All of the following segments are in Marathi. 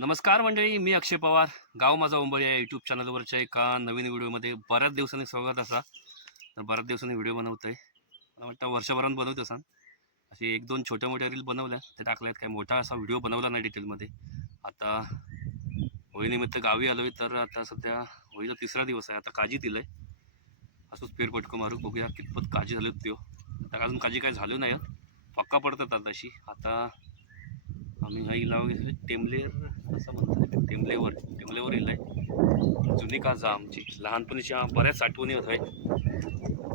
नमस्कार मंडळी, मी अक्षय पवार. गाव माझा उंबरी या यूट्यूब चॅनलवरच्या एका नवीन व्हिडिओमध्ये बऱ्याच दिवसांनी स्वागत असा. तर बऱ्याच दिवसांनी व्हिडिओ बनवतोय. मला वाटतं वर्षभरात बनवत असाल. असे एक दोन छोट्या मोठ्या रील बनवल्या, ते टाकल्यात. काय मोठा असा व्हिडिओ बनवला नाही डिटेलमध्ये. आता होळीनिमित्त गावी आलोय, तर आता सध्या होळीचा तिसरा दिवस आहे. आता काजी दिलंय, असंच फेरफटको मारू, बघूया कितपत काजी झाली होती. आता अजून काजी काय झाली नाही, पक्का पडतात आताशी. आता आम्ही गाई लाव घेतली टेमलेर, असं म्हणतात टेमलेवर येईल आहे. जुनी काजा आमची लहानपणीच्या बऱ्याच आठवणी होत आहेत.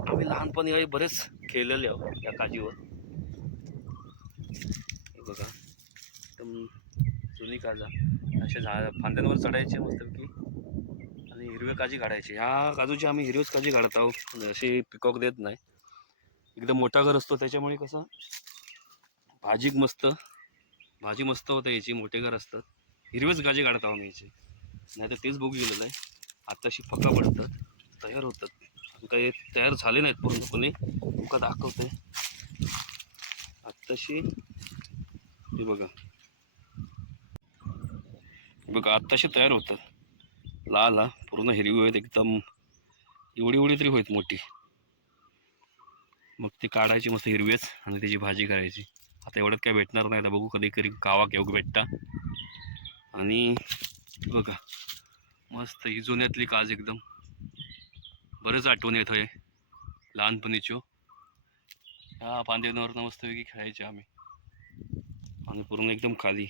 आम्ही लहानपणी बरेच खेळलेले आहोत या काजीवर. हे बघा, एकदम जुनी काजा. अशा फांद्यांवर चढायचे मस्तपैकी आणि हिरवे काजी काढायचे. ह्या काजूची आम्ही हिरवीच काजी काढत आहोत, अशी पिकॉक देत नाही. एकदम मोठा घर असतो, त्याच्यामुळे कसं भाजी मस्त होते याची. मोठे घर असतात, हिरवेच काजी काढत आहोत याची. नाही तर तेच बघू गेलेलं आहे. आताशी पक्का पडतात, तयार होतात. अजून काही तयार झाले नाहीत पूर्णपणे, तुमका दाखवते. आत्ताशी हे बघा आत्ताशी तयार होतात. लाल पूर्ण हिरवी होत एकदम, एवढी तरी होत मोठी. मग ती काढायची मस्त हिरवेच आणि त्याची भाजी करायची. आता एवढ्यात काय भेटणार नाही, आता बघू कधी कधी गावा केव्हा भेटता. आणि बघा मस्त ही जुन्यातली काज, एकदम बरेच आठवण येत आहे लहानपणीची. ह्या फांद्यांवर मस्तपैकी खेळायचे आम्ही. आणि पूर्ण एकदम खाली,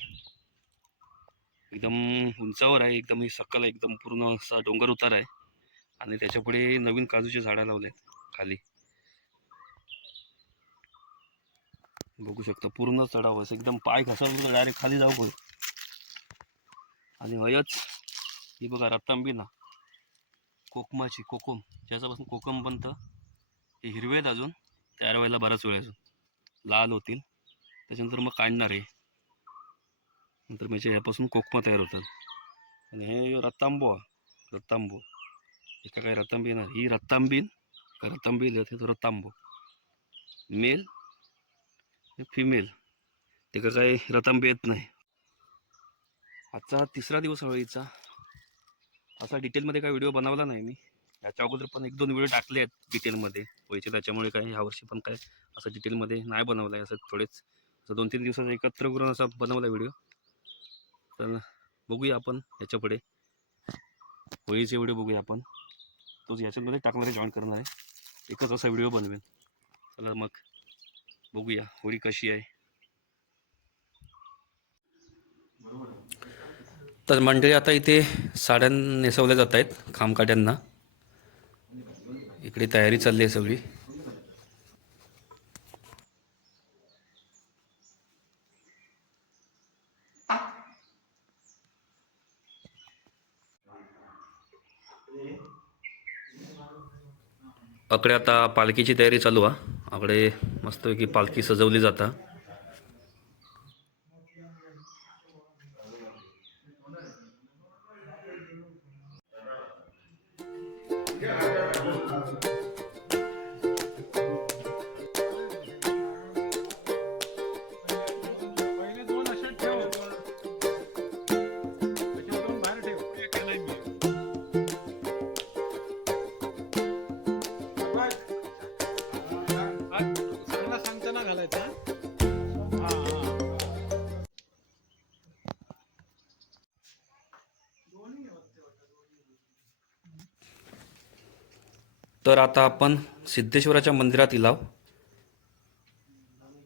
एकदम उंचावर आहे, एकदम ही सकल, एकदम पूर्ण असा डोंगर उतार आहे. आणि त्याच्या पुढे नवीन काजूचे झाडं लावलेत खाली, बघू शकता. पूर्ण चढाव असं एकदम पाय घसरला डायरेक्ट खाली जाऊ पण. आणि हयच ही बघा रतांबी ना, कोकम ज्याच्यापासून कोकम बनतं. हे हिरवे आहेत, अजून तयार व्हायला बराच वेळ, अजून लाल होतील. त्याच्यानंतर मग काढणार आहे, नंतर म्हणजे ह्यापासून कोकमा तयार होतात. आणि हे रतांबो एका काय रतांबी येणार, ही रतांबीन का रतांबील होते, तो रतांबो मेल फिमेल. ते का काय रतांबी येत नाही. आजचा तिसरा दिवस होळीचा. असा डिटेलमध्ये काय व्हिडिओ बनवला नाही मी. याच्या अगोदर पण एक दोन व्हिडिओ टाकले आहेत डिटेलमध्ये होळीचे, त्याच्यामुळे काय ह्यावर्षी पण काय असं डिटेलमध्ये नाही बनवलं आहे. असं थोडेच असं 2-3 दिवसाचा एकत्र करून असा बनवला व्हिडिओ. तर बघूया आपण याच्या पुढे होळीचे व्हिडिओ बघूया आपण. तोच याच्यामध्ये टाकणार आहे, जॉईन करणार आहे, एकच असा व्हिडिओ बनवेल. चला मग बघूया होळी कशी आहे. तर मंडळी, आता इथे साड्या नेसवल्या जात आहेत खामकाट्यांना. इकडे तयारी चालली आहे सगळी. अकडे आता पालखीची तयारी चालू आहे. अकडे मस्तपैकी पालखी सजवली जाता. तर आता आपण सिद्धेश्वराच्या मंदिरात इलाव.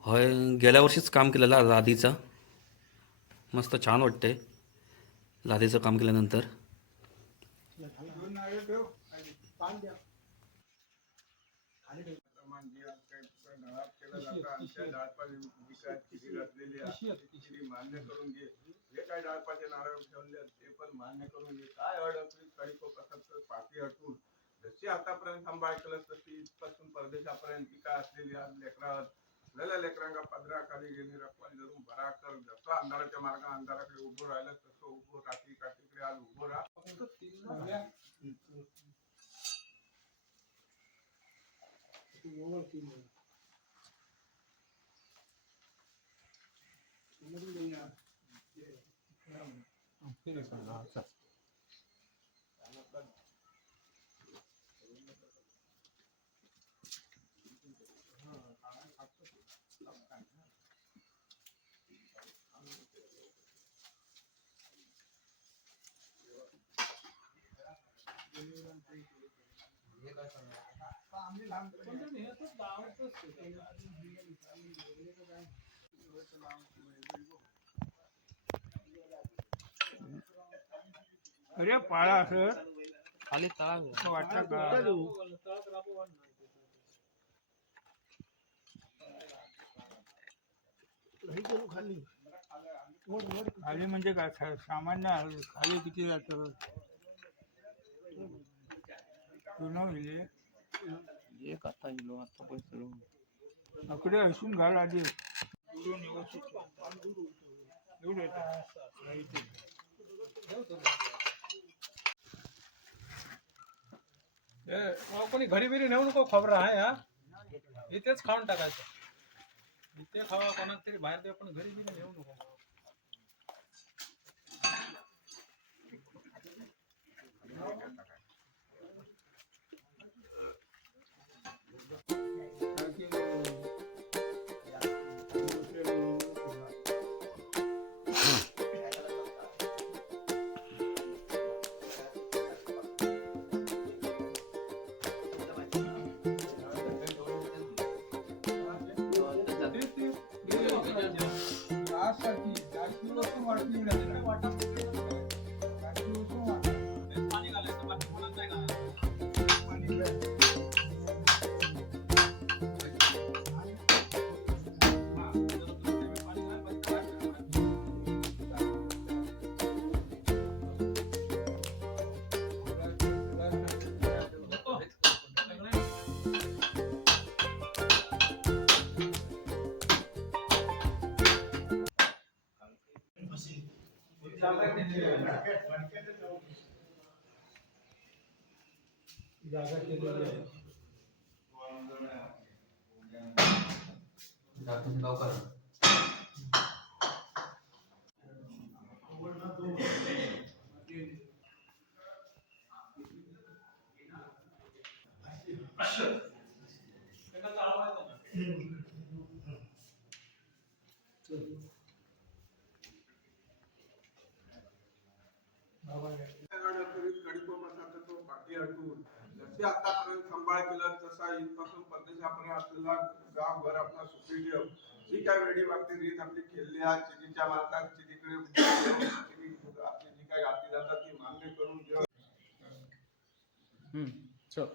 होय, गेल्या वर्षीच काम केलेलं लादीचं. मस्त छान वाटते लादीचं काम केल्यानंतर. मान्य करून घे, जे काय डाळपाचे नारळ ठेवले ते पण मान्य करून घे. काय अडचणी कडी पाठी हटून जशी आतापर्यंत सांभाळ केलं तशी इथपासून परदेशापर्यंत ती काय असलेली आज आपल्याला लेकरांना पदराखाली गेली रखवाली धरून बरा कर. जसं अंधाराच्या मार्गाने अंधाराकडे उभं राहिलं तसं उभं काठीकडे आज उभं राहा. अरे पाळा असं खाली तळाव असं वाटतं का? खाली म्हणजे काय सामान्य खाली किती जातं पूर्ण होईल एक आता इलो आता पैसे आकडे हसून घाल आधी कोणी घरी बिरी नेऊ नको खबर आहे हा इथेच खाऊन टाकायचं इथे खावा कोणाक तरी बाहेर दे पण घरी बिरी नेऊ नको पाणी घालायचं बाकी कोणाला नाही घालायचं जागा केलेली आहे कडीकोपाचा तो पाठी हटवून जसे आतापर्यंत सांभाळ केला तसा इथपासून परदेशापर्यंत आपल्याला गावभर आपला सुखी ठेव जी काय वेळी वागती रीत आपली खेळली आहे चिनीच्या मार्गात चिनीकडे आपली जी काय घातली जातात ती मान्य करून घेऊ चल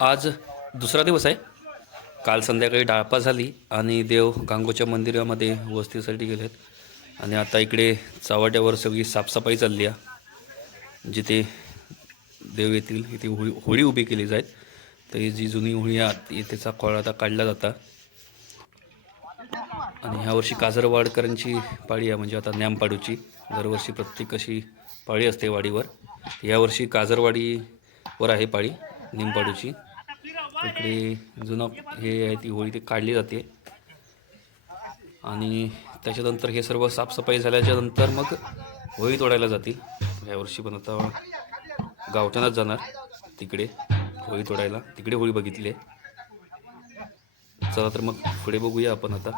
आज दुसरा दिवस आहे. काल संध्याकाळी डाळपा झाली आणि देव गांगोच्या मंदिरामध्ये वस्तीसाठी गेलेत. आणि आता इकडे चव्हाट्यावर सगळी साफसफाई चालली आहे. जिथे देव येतील इथे होळी उभी केली जाईल. तर ही जी जुनी होळी आहे त्याचा खोळा आता काढला जाता. आणि ह्या वर्षी काजरवाडकरांची पाळी आहे, म्हणजे आता न्यामपाडूची. दरवर्षी प्रत्येक अशी पाळी असते वाडीवर. यावर्षी काजरवाडीवर आहे पाळी निमपाडूची. इकडे जुनं हे आहे ती होळी ती काढली जाते. आणि त्याच्यानंतर हे सर्व साफसफाई झाल्याच्या नंतर मग होळी तोडायला जातील. यावर्षी पण आता गावठाणाच जाणार तिकडे होळी तोडायला. तिकडे होळी बघितली आहे. चला तर मग पुढे बघूया आपण आता.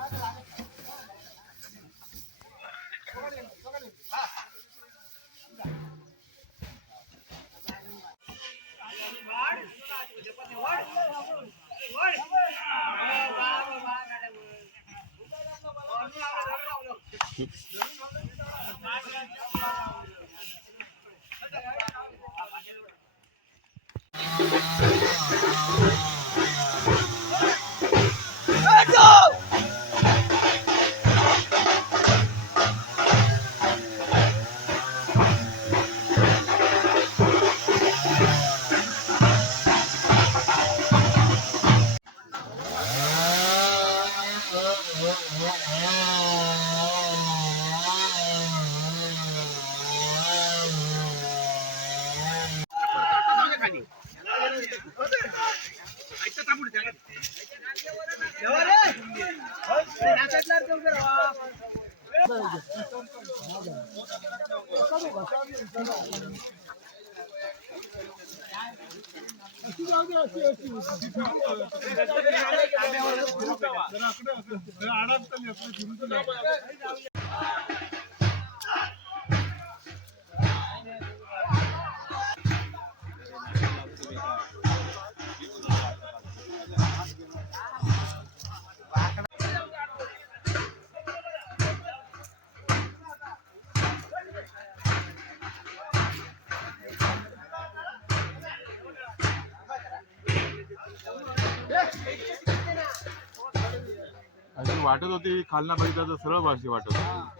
अशी वाटत होती खालना बघितलं तर सरळ भाषी वाटत होती.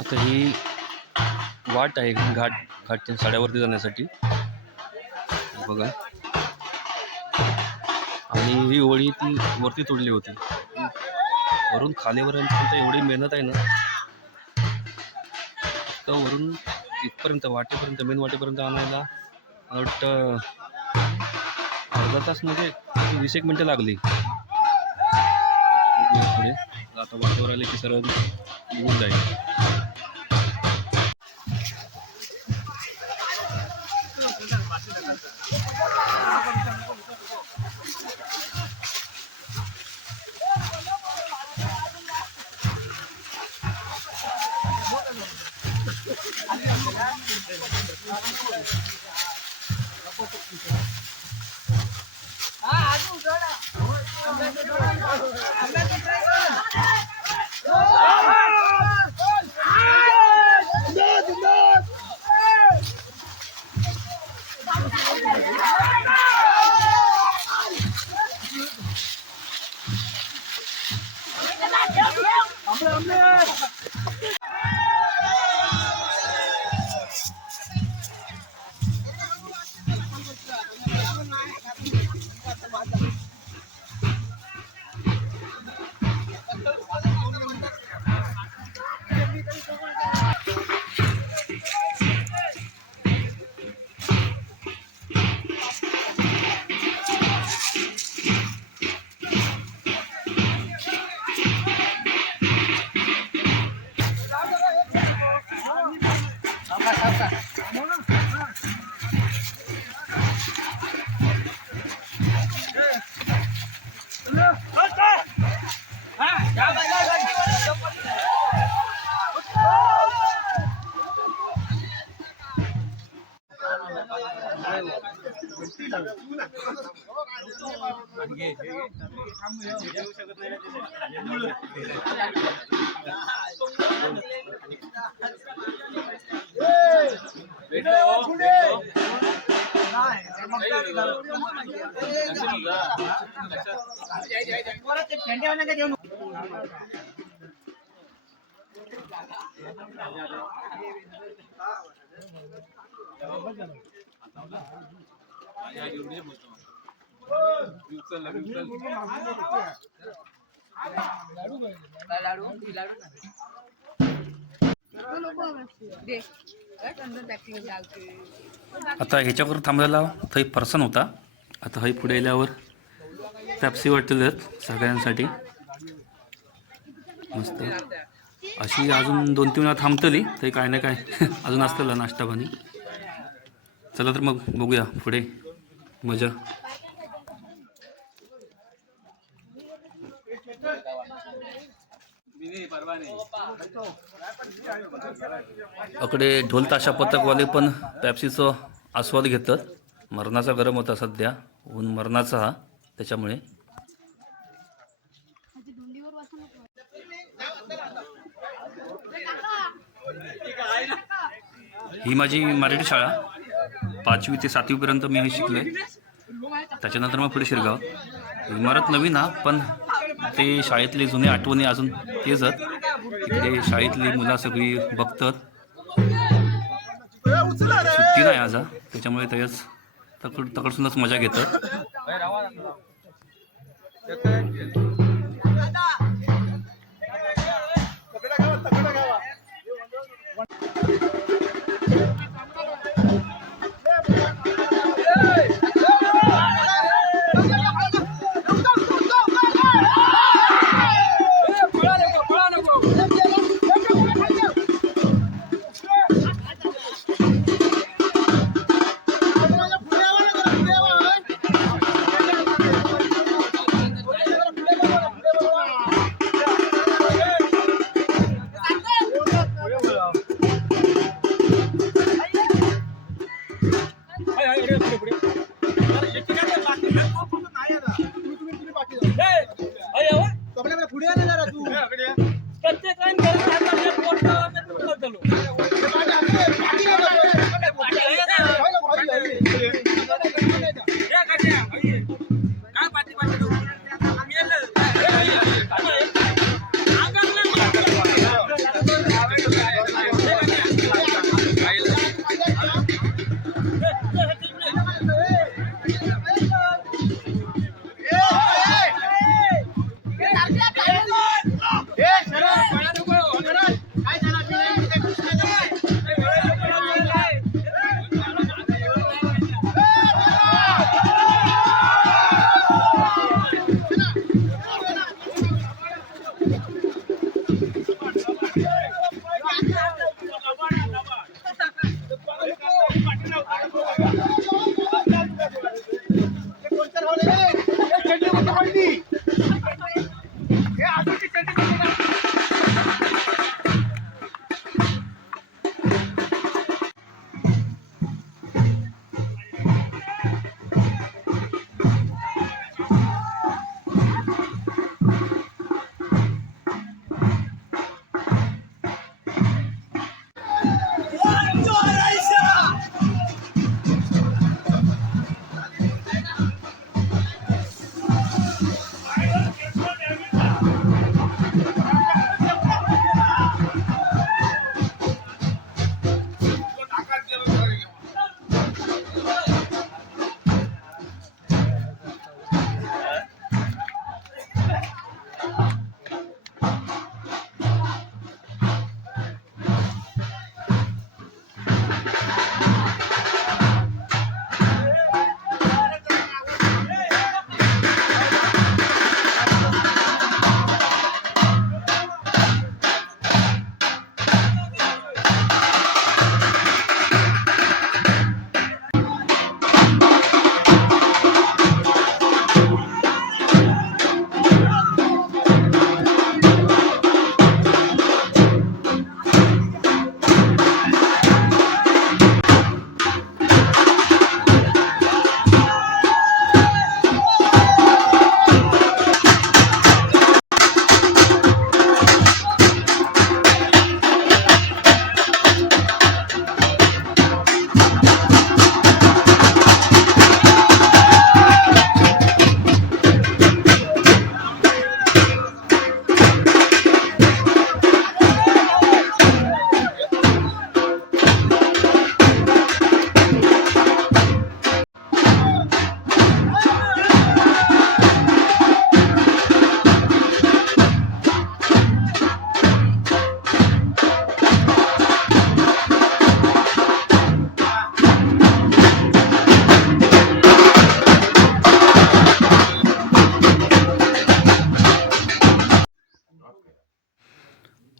आता ही वाट आहे घाट साड्यावरती जाण्यासाठी बघा. आणि ही होळी ती वरती तोडली होती. वरून खालीवरपर्यंत एवढी मेहनत आहे ना. तर वरून इथपर्यंत वाटेपर्यंत मेन वाटेपर्यंत आणायला मला वाटतं अर्धा तास, म्हणजे 20 मिनटं लागली. पुढे आता वाटेवर आले की सरळ निघून जाईल. आता ह्याच्यावर थांबलेला थंय फरसन होता. आता हय पुढे गेल्यावर पॅप्सी वाटलेले सगळ्यांसाठी मस्त. अशी अजून 2-3 वेळा थांबतली ते काय ना काय अजून असतं नाश्ता पाणी. चला तर मग बघूया पुढे मजा. अकडे ढोल ताशा पथकवाले पण पॅप्सीचं आस्वाद घेतात. मरणाचा गरम होता सध्या, ऊन मरणाचा हा, त्याच्यामुळे. ही माझी मराठी शाळा 5वी ते 7वी पर्यंत मी हे शिकले. त्याच्यानंतर मग पुढे शिरगाव. इमारत नवीन हा, पण ते शाळेतले जुने आठवणी अजून तेच आहेत. इकडे शाळेतली मुलं सगळी बघतात. सुट्टी नाही आज, त्याच्यामुळे त्याच तकडसूनच मजा घेतात.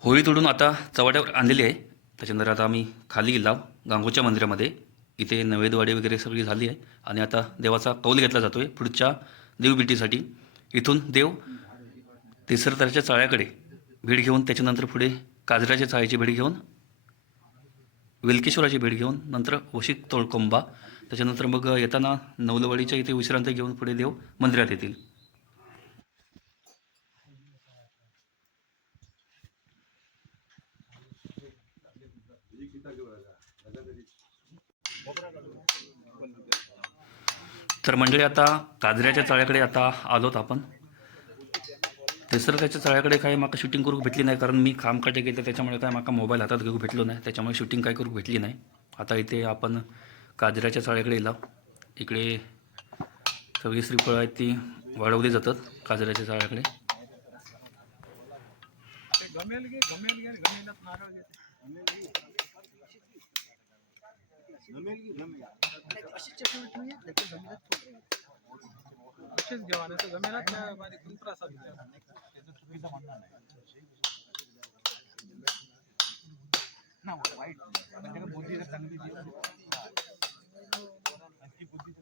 होळी तोडून आता चव्हाट्यावर आणलेली आहे. त्याच्यानंतर आता आम्ही खाली गेलो गांगोच्या मंदिरामध्ये. इथे नैवेद्यवाडी वगैरे सगळी झाली आहे आणि आता देवाचा कौल घेतला जातो आहे पुढच्या देवभेटीसाठी. इथून देव तिसरतारच्या चाळ्याकडे भेट घेऊन त्याच्यानंतर पुढे काजराच्या चाळीची भेट घेऊन वेलकेश्वराची भेट घेऊन नंतर वशिक तोळकोंबा, त्याच्यानंतर मग येताना नवलवाडीच्या इथे विश्रांती घेऊन पुढे देव मंदिरात येतील. तर मंडळी आता काजऱ्याच्या चाळ्याकडे आता आलोत आपण. तिसरताच्या चाळ्याकडे काय माका शूटिंग करूक भेटली नाही, कारण मी काम काटे गेलं त्याच्यामुळे काय माका मोबाईल हातात घेऊ भेटलो नाही, त्याच्यामुळे शूटिंग काय करूक भेटली नाही. आता इथे आपण काजऱ्याच्या चाळ्याकडे येला. इकडे सगळी श्रीफळं आहेत ती वाढवली जातात काजऱ्याच्या चाळ्याकडे. गमेल घे गमेलात नारळ घे. अशीच घेवा नाही तर गमेलात माझी प्रसाद घ्या. त्याचं चुकीचं म्हणणं नाही ना. वाईट त्याला बुद्धी जर चांगली दिली ती बुद्धी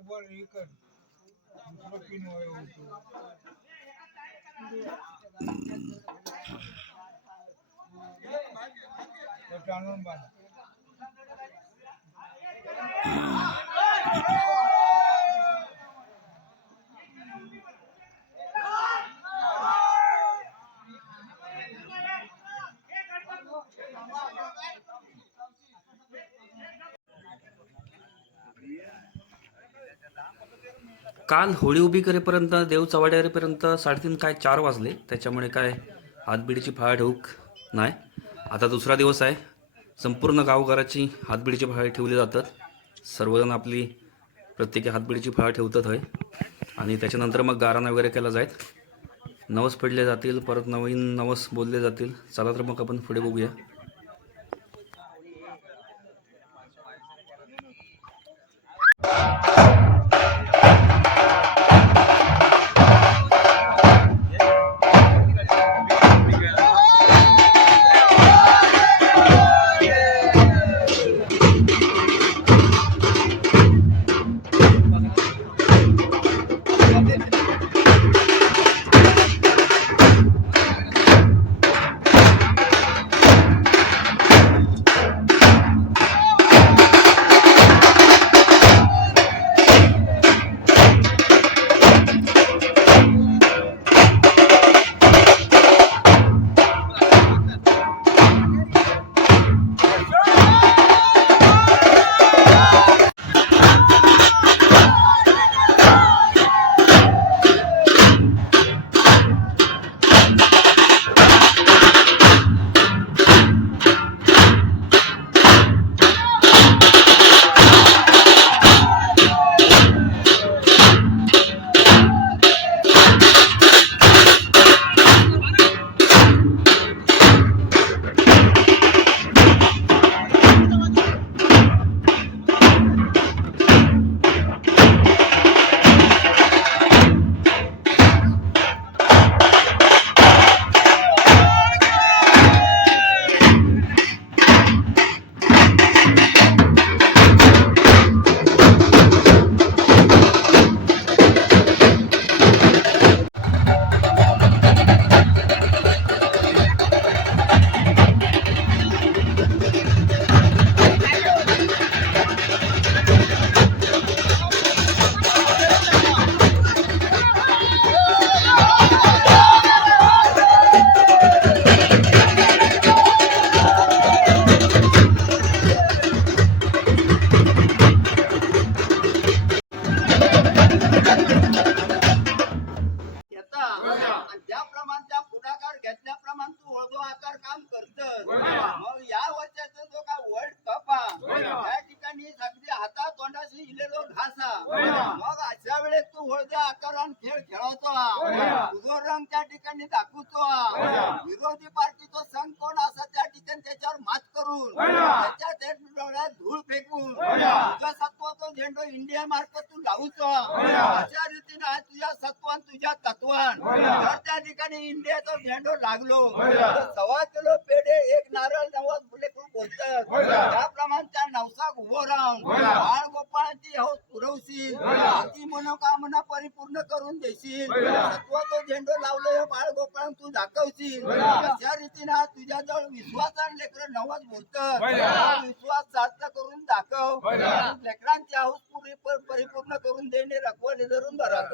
वर हे कर पिन आणून बांध. काल होळी उभी करेपर्यंत देव चवाड्यापर्यंत 3:30 काय 4 वाजले. त्याच्यामुळे काय हातबिडीची फळा ठेवूक नाही. आता दुसरा दिवस आहे. संपूर्ण गावघराची हातबिडीची फळा ठेवली जातात. सर्वजण आपली प्रत्येकी हातबिडीची फळा ठेवतात होय. आणि त्याच्यानंतर मग गाराणा वगैरे केला जाईल. नवस पडले जातील, परत नवीन नवस बोलले जातील. चला तर मग आपण पुढे बघूया. येता आणि ज्याप्रमाणे त्या पुढाकार घेतल्याप्रमाणे तू ओळखो आकार काम करत मग या वर्षाचा जो का वर्ल्ड कप त्या ठिकाणी सगळी हाता तोंडाशी इलेलो घासा मग अशा वेळेस तू ओळखो आकारान खेळ खेळवतो तुझो रंग त्या ठिकाणी दाखवतो विरोधी पार्टीचा संघ कोण असा त्या ठिकाणी त्याच्यावर मात करून त्याच्या डोळ्यात धूळ फेकून तुझ्या सत्वाचा झेंडो इंडिया मार्फत तू लावतो अशा रीतीने तुझ्या सत्वान तुझ्या तत्वान जर त्या ठिकाणी इंडियाचा झेंडो लागलो तर 1.25 किलो पेढे एक नारळ 90 फुले खूप बोलतात त्याप्रमाणे त्या नवसाक उभो राहून बाळ गोपाळांची हौस पुरवशील अति मनोकामना परिपूर्ण करून देशील सत्वाचा झेंडो लावलो हे बाळ गोपाळ तू दाखवशील अशा रीतीने तुझ्याजवळ विश्वासाने लेकर 90 बोलतात विश्वास सार्थ करून दाखव लेकरांची हौस परिपूर्ण करून देणे रखवाले धरून भरात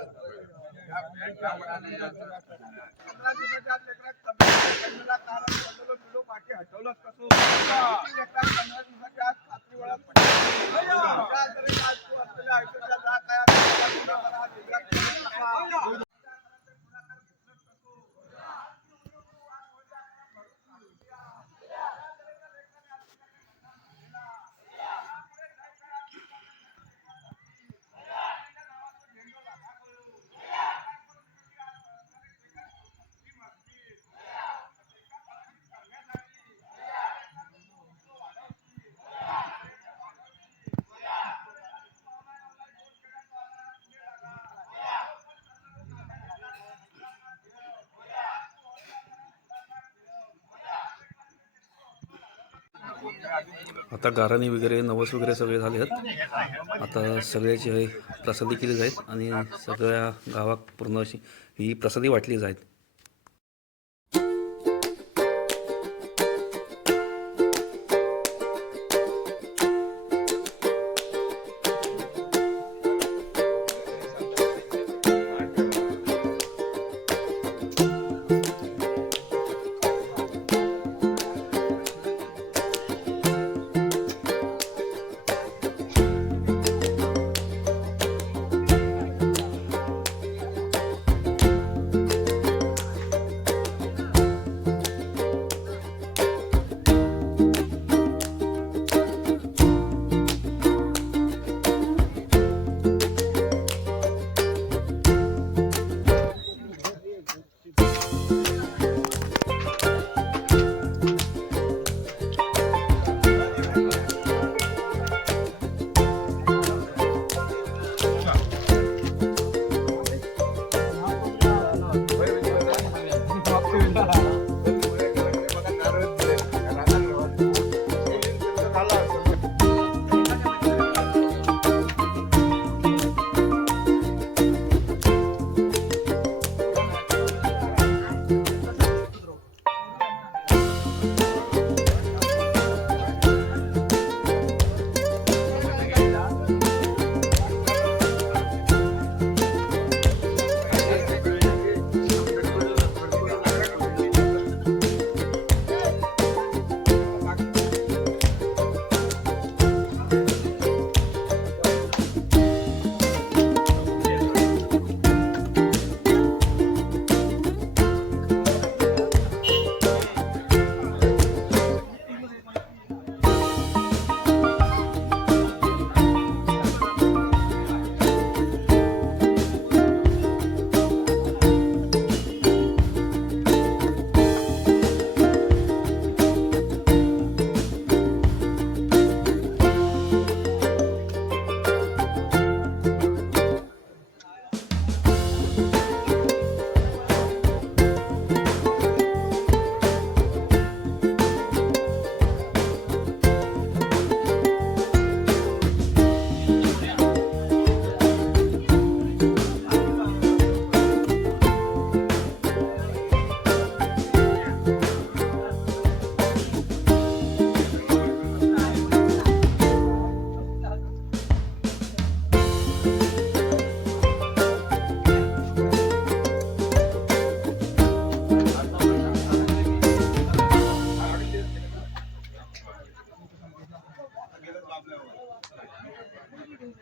हटवलंच कसं आता गाराणी वगैरे नवस वगैरे सगळे झाले आहेत. आता सगळ्याची प्रसादी केली जाईल आणि सगळ्या गावात पूर्ण अशी ही प्रसादी वाटली जाईल. सांग